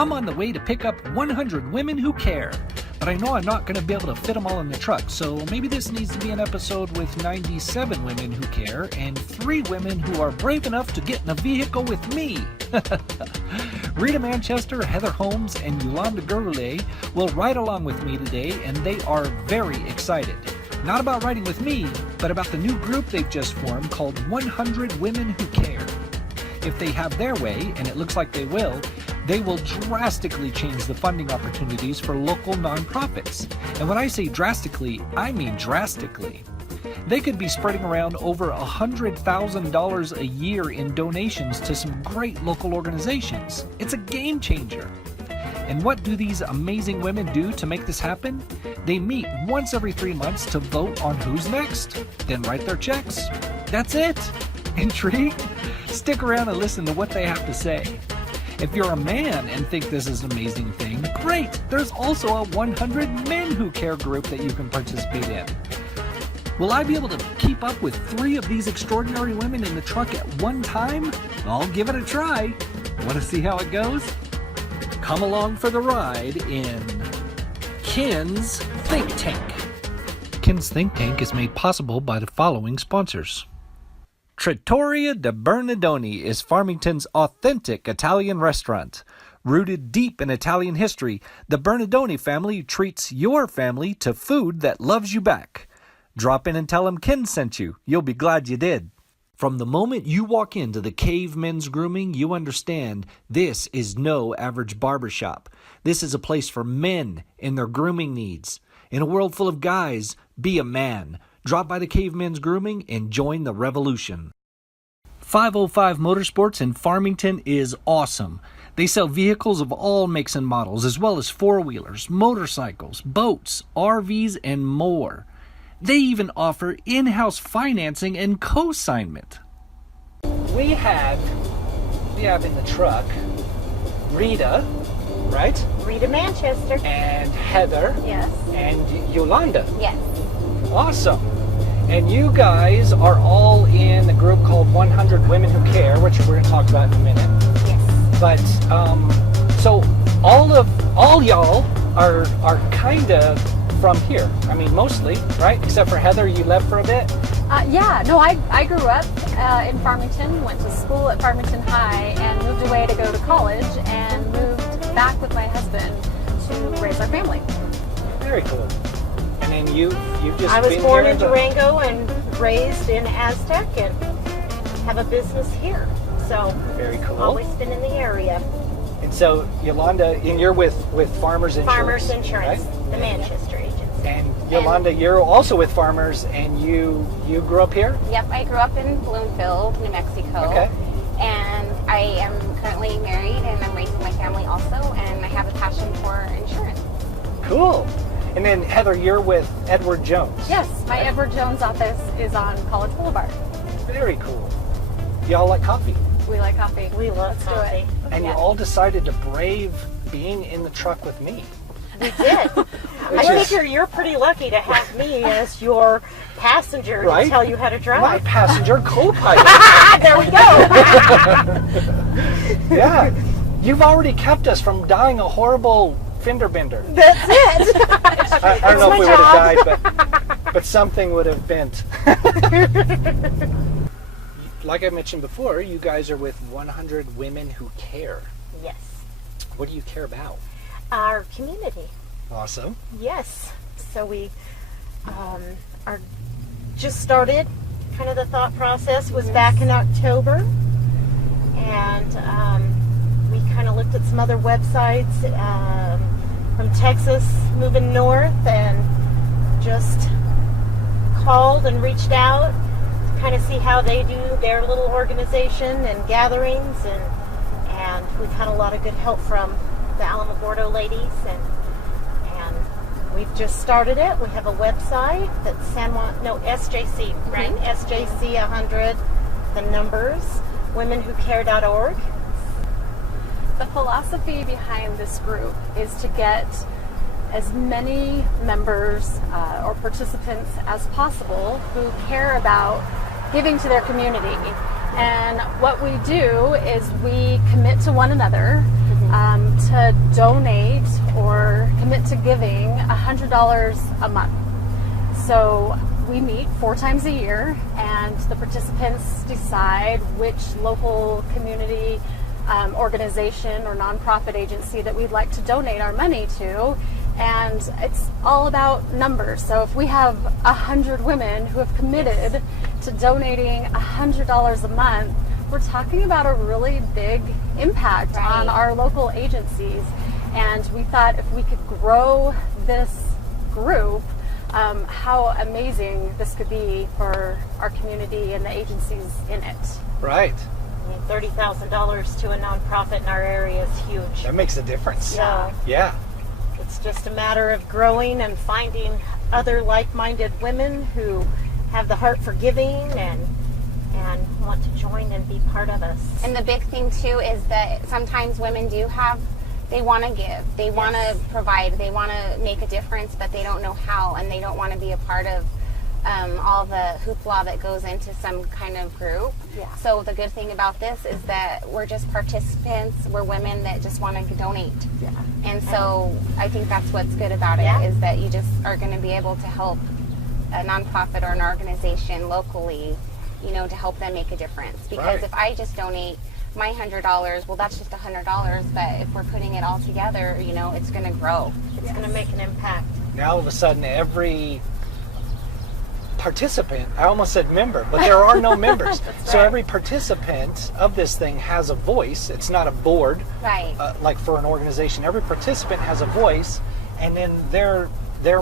I'm on the way to pick up 100 women who care. But I know I'm not going to be able to fit them all in the truck, so maybe this needs to be an episode with 97 women who care and 3 women who are brave enough to get in a vehicle with me. Rita Manchester, Heather Holmes, and Yolanda Gurley will ride along with me today, and they are very excited. Not about riding with me, but about the new group they've just formed called 100 Women Who Care. If they have their way, and it looks like they will drastically change the funding opportunities for local nonprofits. And when I say drastically, I mean drastically. They could be spreading around over $100,000 a year in donations to some great local organizations. It's a game changer. And what do these amazing women do to make this happen? They meet once every 3 months to vote on who's next, then write their checks. That's it. Intrigued? Stick around and listen to what they have to say. If you're a man and think this is an amazing thing, great! There's also a 100 Men Who Care group that you can participate in. Will I be able to keep up with 3 of these extraordinary women in the truck at one time? I'll give it a try. Want to see how it goes? Come along for the ride in Ken's Think Tank. Ken's Think Tank is made possible by the following sponsors. Trattoria di Bernardoni is Farmington's authentic Italian restaurant. Rooted deep in Italian history, the Bernardoni family treats your family to food that loves you back. Drop in and tell them Ken sent you. You'll be glad you did. From the moment you walk into the Cave Men's Grooming, you understand this is no average barbershop. This is a place for men and their grooming needs. In a world full of guys, be a man. Drop by the Cave Men's Grooming and join the revolution. 505 Motorsports in Farmington is awesome. They sell vehicles of all makes and models, as well as four-wheelers, motorcycles, boats, RVs, and more. They even offer in-house financing and co-signment. We have in the truck Rita, right? Rita Manchester. And Heather. Yes. And Yolanda. Yes. Awesome. And you guys are all in a group called 100 Women Who Care, which we're going to talk about in a minute. Yes. But so all y'all are kind of from here. I mean, mostly, right? Except for Heather, you left for a bit. Yeah. No, I grew up in Farmington. Went to school at Farmington High and moved away to go to college, and moved back with my husband to raise our family. Very cool. And then you've just I was been born here in Durango and raised in Aztec and have a business here. So very cool. Always been in the area. And so Yolanda, and you're with Farmers Insurance. Farmers Insurance, right? the Manchester agency. And Yolanda, you're also with Farmers, and you grew up here? Yep, I grew up in Bloomfield, New Mexico. Okay. And I am currently married, and I'm raising my family also, and I have a passion for insurance. Cool. And then Heather, you're with Edward Jones. Yes, my Edward Jones office is on College Boulevard. Very cool. Y'all like coffee? We like coffee. We love Let's coffee. do it. And you all decided to brave being in the truck with me. We did. I figure you're pretty lucky to have me as your passenger Right? to tell you how to drive. My passenger co-pilot. There we go. Yeah. You've already kept us from dying a horrible fender bender. That's it. I don't know if we would have died, but something would have bent. Like I mentioned before, you guys are with 100 Women Who Care. Yes. What do you care about? Our community. Awesome. Yes. So we are just started. Kind of the thought process was back in October, and we kind of looked at some other websites from Texas moving north, and just called and reached out to kind of see how they do their little organization and gatherings, and we've had a lot of good help from the Alamogordo ladies, and we've just started it. We have a website that's SJC, right? SJC 100, the numbers, womenwhocare.org. The philosophy behind this group is to get as many members or participants as possible who care about giving to their community. And what we do is we commit to one another. to donate or commit to giving $100 a month. So we meet 4 times a year, and the participants decide which local community organization or nonprofit agency that we'd like to donate our money to. And it's all about numbers. So if we have 100 women who have committed to donating $100 a month, we're talking about a really big impact on our local agencies. And we thought if we could grow this group, how amazing this could be for our community and the agencies in it. Right. I mean, $30,000 to a nonprofit in our area is huge. That makes a difference. Yeah. Yeah. It's just a matter of growing and finding other like-minded women who have the heart for giving and want to join and be part of us. And the big thing too is that sometimes women they want to give, they want to provide, they want to make a difference, but they don't know how, and they don't want to be a part of all the hoopla that goes into some kind of group. Yeah. So the good thing about this is that we're just participants, we're women that just want to donate. Yeah. And so I think that's what's good about it, is that you just are going to be able to help a nonprofit or an organization locally, you know, to help them make a difference. Because if I just donate my $100, well, that's just $100, but if we're putting it all together, you know, it's going to grow. It's going to make an impact. Now all of a sudden every participant, I almost said member, but there are no members. So every participant of this thing has a voice. It's not a board. Right. Like for an organization, every participant has a voice, and then their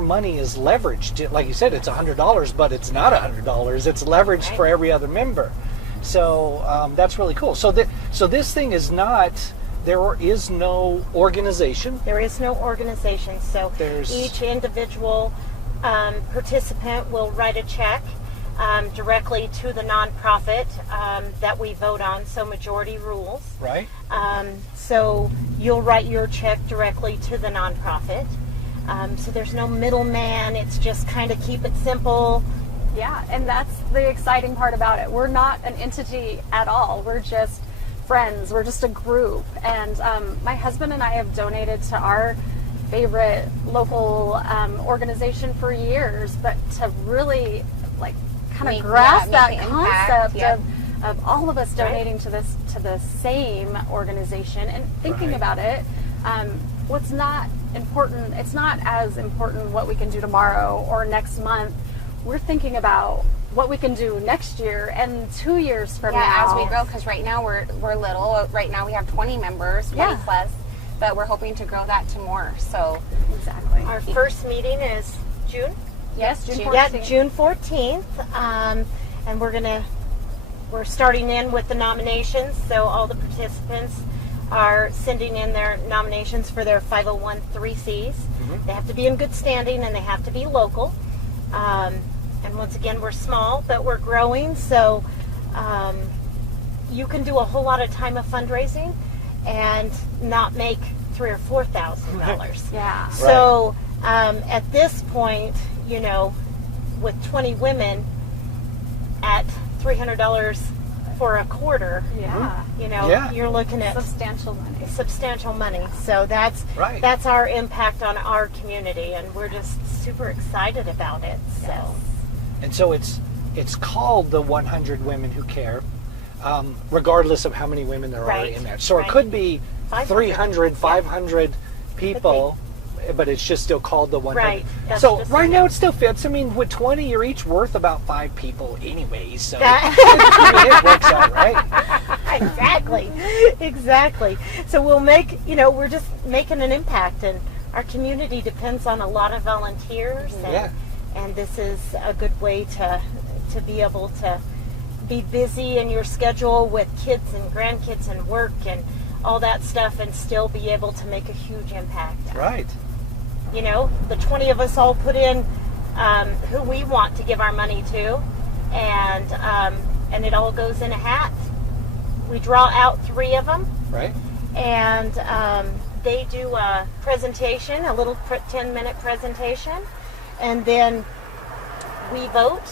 money is leveraged. Like you said, it's $100, but it's not $100. It's leveraged for every other member. So that's really cool. So this thing is not, there is no organization. There is no organization. So each individual participant will write a check directly to the nonprofit that we vote on. So majority rules. Right. So you'll write your check directly to the nonprofit. So there's no middleman. It's just kind of keep it simple. Yeah, and that's the exciting part about it. We're not an entity at all. We're just friends. We're just a group. And my husband and I have donated to our favorite local organization for years, but to really like kind of grasp that concept of all of us donating to the same organization and thinking about it, what's not important, it's not as important what we can do tomorrow or next month. We're thinking about what we can do next year and 2 years from now. As we grow, because right now we're little. Right now we have 20 members, 20 plus, but we're hoping to grow that to more. So exactly. Our first meeting is June? Yes, June 14th. Yeah, June 14th. And we're starting in with the nominations. So all the participants are sending in their nominations for their 501(c)(3)s. They have to be in good standing and they have to be local. And once again, we're small, but we're growing. So you can do a whole lot of time of fundraising and not make $3,000 or $4,000. Yeah. So at this point, you know, with 20 women at $300 for a quarter, you know, you're looking at substantial money. So that's our impact on our community, and we're just super excited about it. So, and so it's called the 100 Women Who Care, regardless of how many women there are in there. So it could be 300, 500 people, but it's just still called the 100. Right. So right now it still fits. I mean, with 20, you're each worth about 5 people anyways. So it works out, right? Exactly. So we'll make, you know, we're just making an impact, and our community depends on a lot of volunteers, and this is a good way to be able to be busy in your schedule with kids and grandkids and work and all that stuff, and still be able to make a huge impact. Right. You know, the 20 of us all put in who we want to give our money to, and it all goes in a hat. We draw out 3 of them. Right. And they do a presentation, a little 10-minute presentation, and then we vote,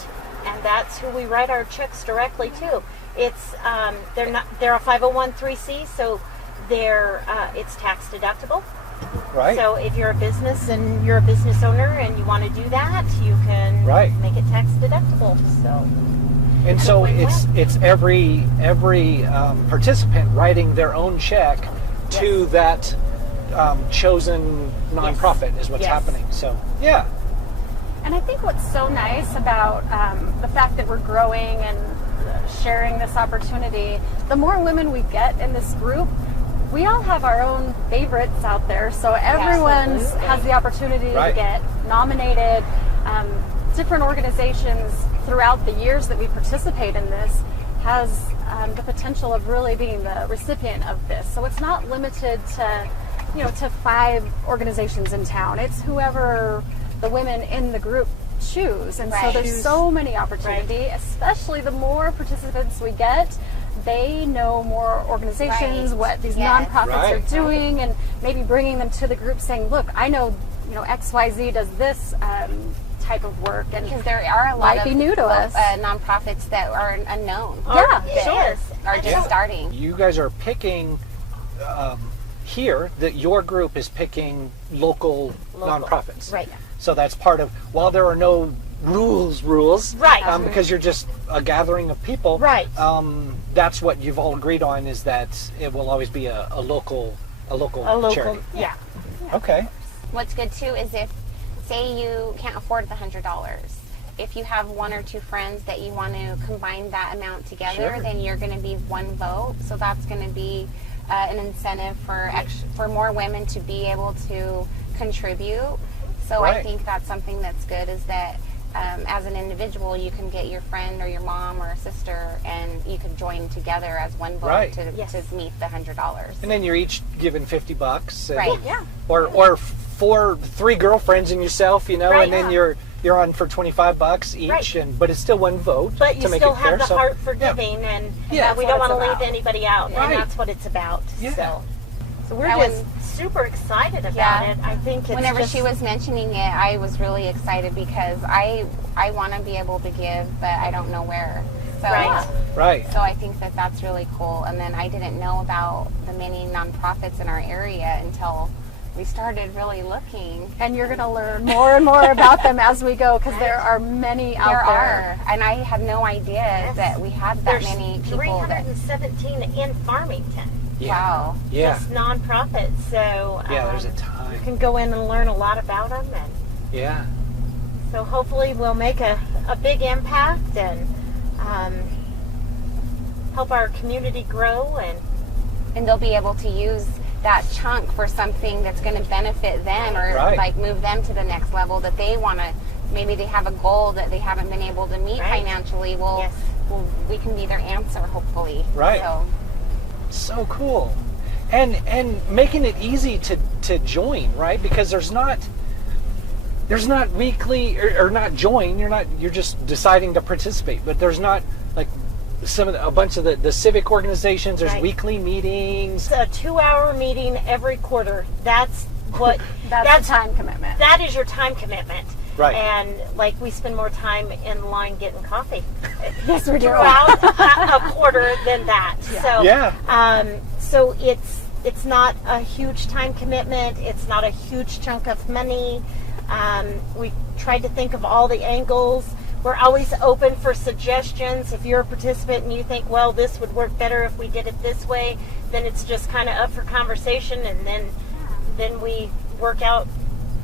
and that's who we write our checks directly to. It's they're a 501(c)(3), so it's tax deductible. Right. So if you're a business and you're a business owner and you want to do that, you can make it tax deductible. So. And so it's every participant writing their own check to that chosen nonprofit is what's happening. So yeah. And I think what's so nice about the fact that we're growing and sharing this opportunity, the more women we get in this group, we all have our own favorites out there. So everyone has the opportunity to get nominated. Different organizations throughout the years that we participate in this has the potential of really being the recipient of this. So it's not limited to, to 5 organizations in town. It's whoever the women in the group choose. And so there's so many opportunity, especially the more participants we get, they know more organizations, what these nonprofits are doing, and maybe bringing them to the group saying, look, I know, XYZ does this type of work, and because there are a lot of new to us nonprofits that are unknown. Are just starting. You guys are picking here that your group is picking local nonprofits. Right. So that's part of, while there are no rules, because you're just a gathering of people. Right. That's what you've all agreed on, is that it will always be a local charity. Yeah. Okay. What's good too is if, say you can't afford the $100, if you have 1 or 2 friends that you want to combine that amount together, then you're going to be one vote. So that's going to be an incentive for more women to be able to contribute. So I think that's something that's good, is that as an individual, you can get your friend or your mom or a sister, and you can join together as one vote to meet the $100. And then you're each given $50, and, right? Yeah. Or 3 girlfriends and yourself, and then you're on for $25 each, but it's still one vote. But you to make still it have fair, the heart for giving, and we don't want to leave anybody out, and that's what it's about. Yeah. So we're just super excited about it. I think it's whenever she was mentioning it, I was really excited because I want to be able to give, but I don't know where. So, So I think that that's really cool. And then I didn't know about the many nonprofits in our area until we started really looking. And you're going to learn more and more about them as we go, because there are many out there. And I had no idea that we had that many people. 317 in Farmington. Wow. Yeah. Just nonprofits. So there's a ton. You can go in and learn a lot about them. And so hopefully we'll make a big impact and help our community grow. And they'll be able to use that chunk for something that's going to benefit them, or like move them to the next level that they want to. Maybe they have a goal that they haven't been able to meet financially. Well, we can be their answer, hopefully. Right. So cool. And making it easy to join, right? Because there's not weekly or not join. You're just deciding to participate, but there's not like a bunch of the civic organizations. There's weekly meetings. It's a 2-hour meeting every quarter. That's what that's time commitment. That is your time commitment. Right. And like we spend more time in line getting coffee. Yes, we do. Throughout a quarter than that. So it's not a huge time commitment. It's not a huge chunk of money. We tried to think of all the angles. We're always open for suggestions. If you're a participant and you think, well, this would work better if we did it this way, then it's just kind of up for conversation, and then we work out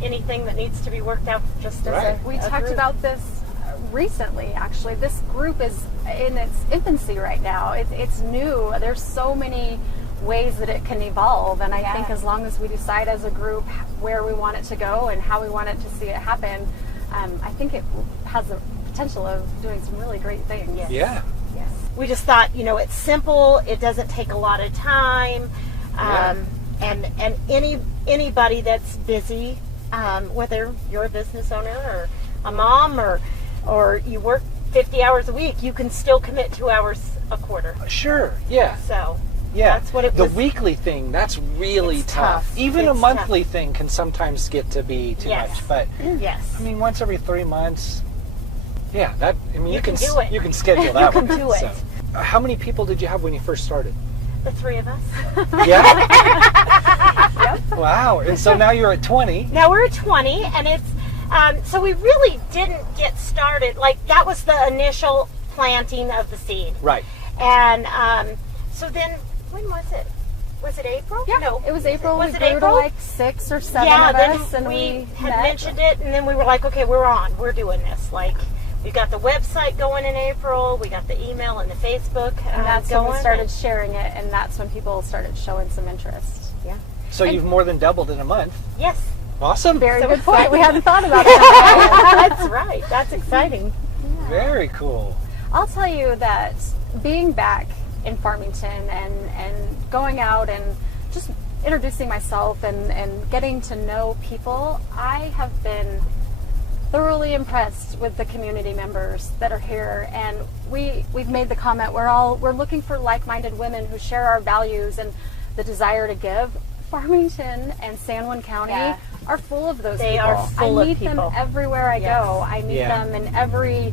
anything that needs to be worked out just as we talked about this recently. Actually, this group is in its infancy right now. It's new. There's so many ways that it can evolve, and I think as long as we decide as a group where we want it to go and how we want it to see it happen, I think it has the potential of doing some really great things. Yes. We just thought, it's simple. It doesn't take a lot of time, and anybody that's busy, whether you're a business owner or a mom or you work 50 hours a week, you can still commit 2 hours a quarter. Sure. Yeah. So that's what it was. The weekly thing, that's really tough. Even a monthly thing can sometimes get to be too much. But I mean, once every 3 months, you can do it. You can schedule that. You can do it. So, how many people did you have when you first started? The three of us. Yeah. Yep. Wow. And so now you're at 20. Now we're at 20, and it's so we really didn't get started. Like, that was the initial planting of the seed. Right. And so then, when was it? Was it April? Yeah, No. it was April. Was We it grew to April? like 6 or 7 Yeah, of then us, and we had met. mentioned it, and then we were like, okay, we're on. We're doing this. Like, we got the website going in April. We got the email and the Facebook And that's going. when we started sharing it, and that's when people started showing some interest. Yeah. So you've more than doubled in a month. Yes. Awesome. Very So good point. exciting. We hadn't thought about that. That's right. That's exciting. Very cool. I'll tell you that being back in Farmington and going out and just introducing myself and getting to know people, I have been thoroughly impressed with the community members that are here. And we've made the comment, we're looking for like-minded women who share our values and the desire to give. Farmington and San Juan County are full of those They people. are full I of meet them people. everywhere I go. I meet Yeah. them in every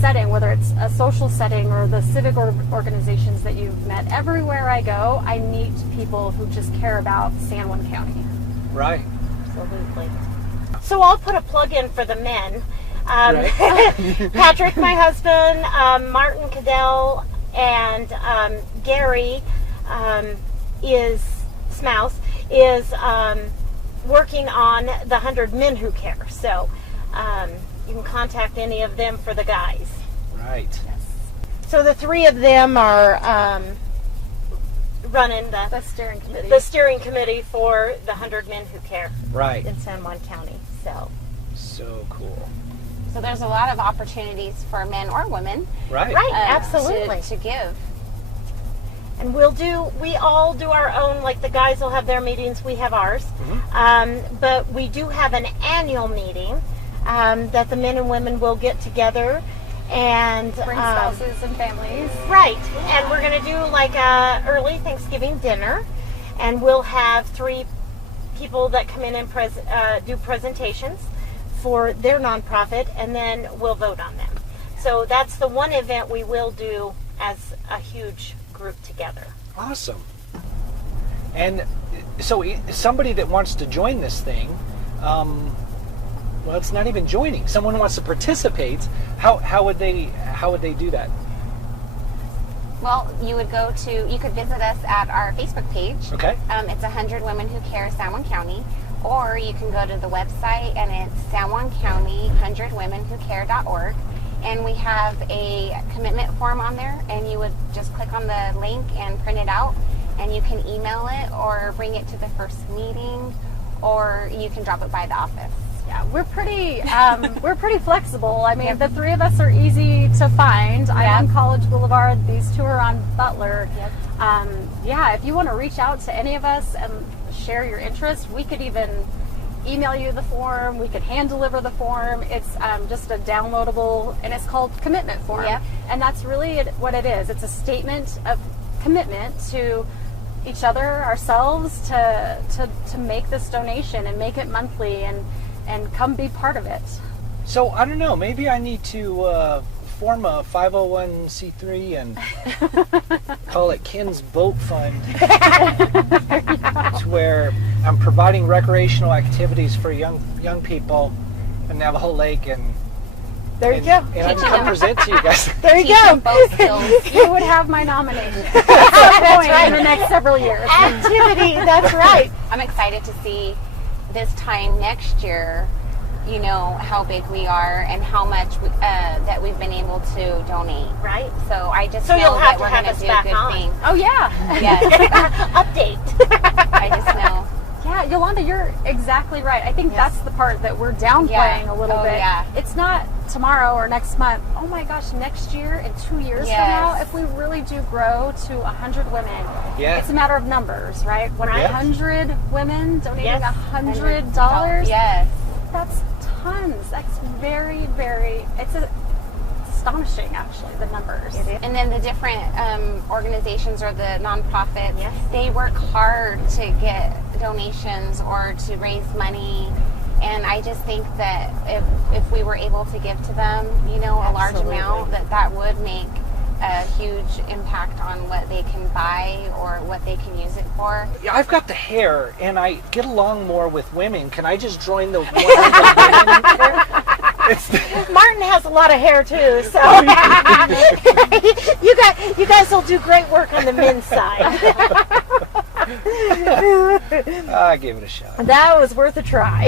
setting, whether it's a social setting or the civic organizations that you've met. Everywhere I go, I meet people who just care about San Juan County. Right. Absolutely. So I'll put a plug in for the men. Right. Patrick, my husband, Martin Cadell, and Gary Smouse is working on the 100 Men Who Care. So you can contact any of them for the guys. Right. So the three of them are running The steering committee. the steering committee for the 100 Men Who Care Right. in San Juan County. So cool. So there's a lot of opportunities for men or women Right. Right, uh, absolutely. to give. And we all do our own, like the guys will have their meetings, we have ours. But we do have an annual meeting that the men and women will get together and Bring spouses and families. right. And we're going to do like a early Thanksgiving dinner, and we'll have 3 people that come in and do presentations for their nonprofit, and then we'll vote on them. So that's the one event we will do as a huge group together. Awesome. And so somebody that wants to join this thing, well, it's not even joining. Someone wants to participate. How would they do that? Well, you could visit us at our Facebook page. Okay. It's 100 Women Who Care San Juan County. Or you can go to the website, and it's San Juan County 100womenwhocare.org. And we have a commitment form on there, and you would just click on the link and print it out, and you can email it or bring it to the first meeting, or you can drop it by the office. Yeah, we're pretty flexible. I mean, the 3 of us are easy to find. I'm on College Boulevard. These 2 are on Butler. Yep. Yeah, if you want to reach out to any of us and share your interest, we could even email you the form. We could hand deliver the form. It's just a downloadable, and it's called commitment form. Yep. And that's really what it is. It's a statement of commitment to each other, ourselves, to make this donation and make it monthly and come be part of it. So I don't know. Maybe I need to form a 501c3 and call it Ken's Boat Fund. It's where I'm providing recreational activities for young people in Navajo Lake, and There you go. And I can come present to you guys. There you Teach go. them both skills. You would have my nomination at some point in the next several years. Activity, that's right. I'm excited to see this time next year, you know, how big we are and how much that we've been able to donate. Right. So I just So know you'll have that to we're have going us to do back good on. things. Oh yeah. Yes. Update. I just know. Yeah, Yolanda, you're exactly right. I think that's the part that we're downplaying Yeah. a little Oh, bit. yeah. It's not tomorrow or next month. Oh my gosh, next year and 2 years Yes. from now, if we really do grow to 100 women, Yeah. it's a matter of numbers, right? When Right. 100 women donating Yes. $100, Yes. that's tons. That's very, very, it's astonishing, actually, the numbers. And then the different organizations or the nonprofits, Yes. they work hard to get donations or to raise money. And I just think that if we were able to give to them, you know, a large Absolutely. amount, that would make a huge impact on what they can buy or what they can use it for. Yeah, I've got the hair, and I get along more with women. Can I just join the 100 women? Martin has a lot of hair too, so you guys will do great work on the men's side. I gave it a shot. That was worth a try.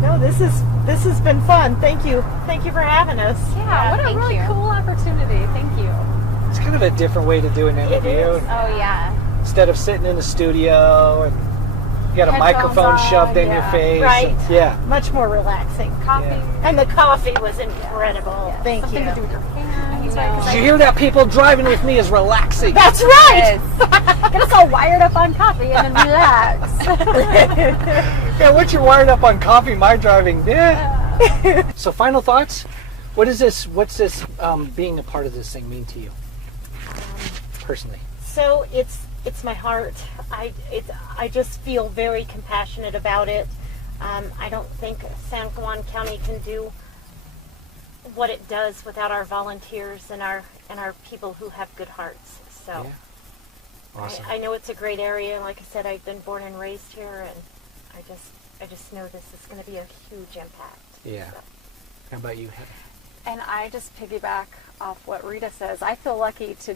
No, this has been fun. Thank you for having us. Yeah, what a thank really you. cool opportunity. Thank you. It's kind of a different way to do an interview. is. Oh yeah. Instead of sitting in the studio and you got a Headphones microphone on, shoved in your yeah. face. Right. And- yeah. Much more relaxing. Coffee. Yeah. And the coffee was incredible. Thank Something you. to do with your hands. I know. Did you hear that, people? Driving with me is relaxing. That's right. Get us all wired up on coffee and then relax. Yeah, once you're wired up on coffee, my driving, yeah. So final thoughts? What's this being a part of this thing mean to you? Personally. So it's my heart. I just feel very compassionate about it. I don't think San Juan County can do what it does without our volunteers and our people who have good hearts. So Yeah. Awesome. I know it's a great area. Like I said, I've been born and raised here, and I just know this is going to be a huge impact. Yeah. So. How about you, Heather? And I just piggyback off what Rita says. I feel lucky to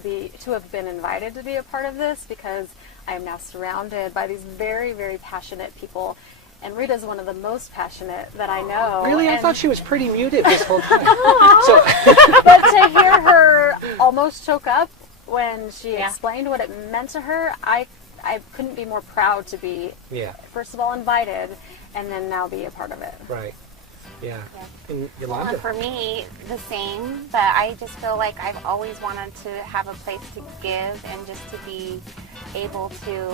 have been invited to be a part of this because I am now surrounded by these very, very passionate people. And Rita's one of the most passionate that I know. Really? I And- thought she was pretty muted this whole time. But to hear her almost choke up when she Yeah. explained what it meant to her, I couldn't be more proud to be, Yeah. first of all, invited, and then now be a part of it. Right. Yeah. And Well, Yolanda? and for me, the same, but I just feel like I've always wanted to have a place to give and just to be able to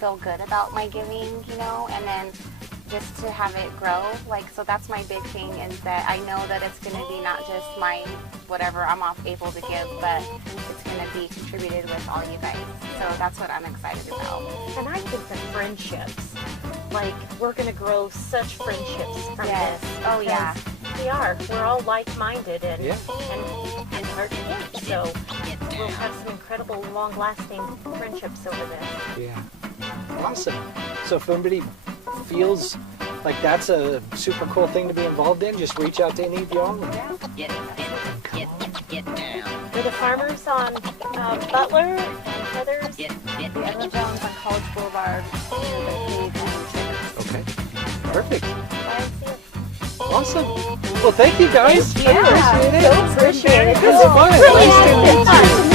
feel good about my giving, and then just to have it grow. So that's my big thing is that I know that it's going to be not just my whatever I'm able to give, but it's going to be contributed with all you guys. So that's what I'm excited about. And I think the friendships, we're going to grow such friendships from Yes. this. Oh, yeah. because We are. We're all like-minded and Yeah. and hard to get. So we'll have some incredible, long-lasting friendships over this. Yeah. Awesome. So if anybody feels like that's a super cool thing to be involved in, just reach out to any of y'all. Get down. We're the farmers on Butler and Heather's. Get The Edward Jones on College Boulevard, near the Cave and Chickers. Okay. Perfect. That's it. Awesome. Well, thank you guys. Yeah. I appreciate it. So appreciate it. This is fun. Really Nice to has been meet you. fun.